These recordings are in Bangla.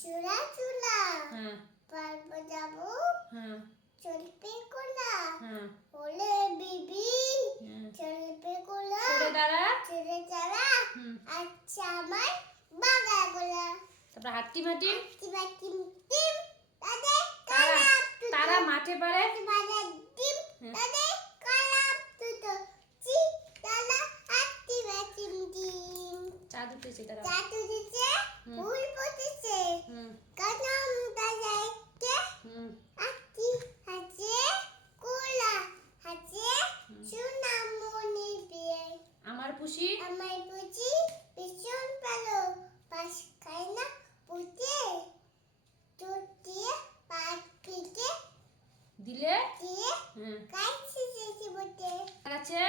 চুলা চুলা। পারব যাব। চলবে কোলা। ওলে বিবি চলবে কোলা। সরে দাঁড়া। চলে হুম। আচ্ছা আমার বাগা গোলা। তারপর হাট্টি মাটি কিবা টিম টিম তাদের কালাপ তারা মাঠে পারে। ডিম। হুম। তাদের কালাপ দুটো চি তালা আটটি টিম টিম চাঁদ উঠেছে তারা। চাটু দিচ্ছে হুম। ফুল ফুটেছে হুম কানাম দাদাইকে হুম আটটি আছে কোলা আছে সুনামনি বিয়ে আমার খুশি আমার বুঝি ভীষণ ভালো পাশ খাই না বুঝে দুধ দিয়ে পাট পিঠে দিলে দিয়ে হুম গাইছে যেতে বটে আছে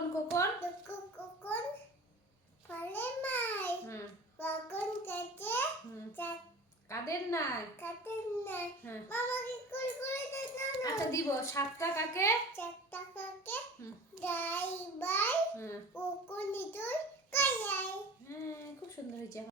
কোকন কোকন কখন ফলে মাই কোকন কাছে হুম। চাক কাদের নাই? কাটেন নাই। মামাকে কুল করে দেন না আচ্ছা দিব। সাতটা কাকে? ডাই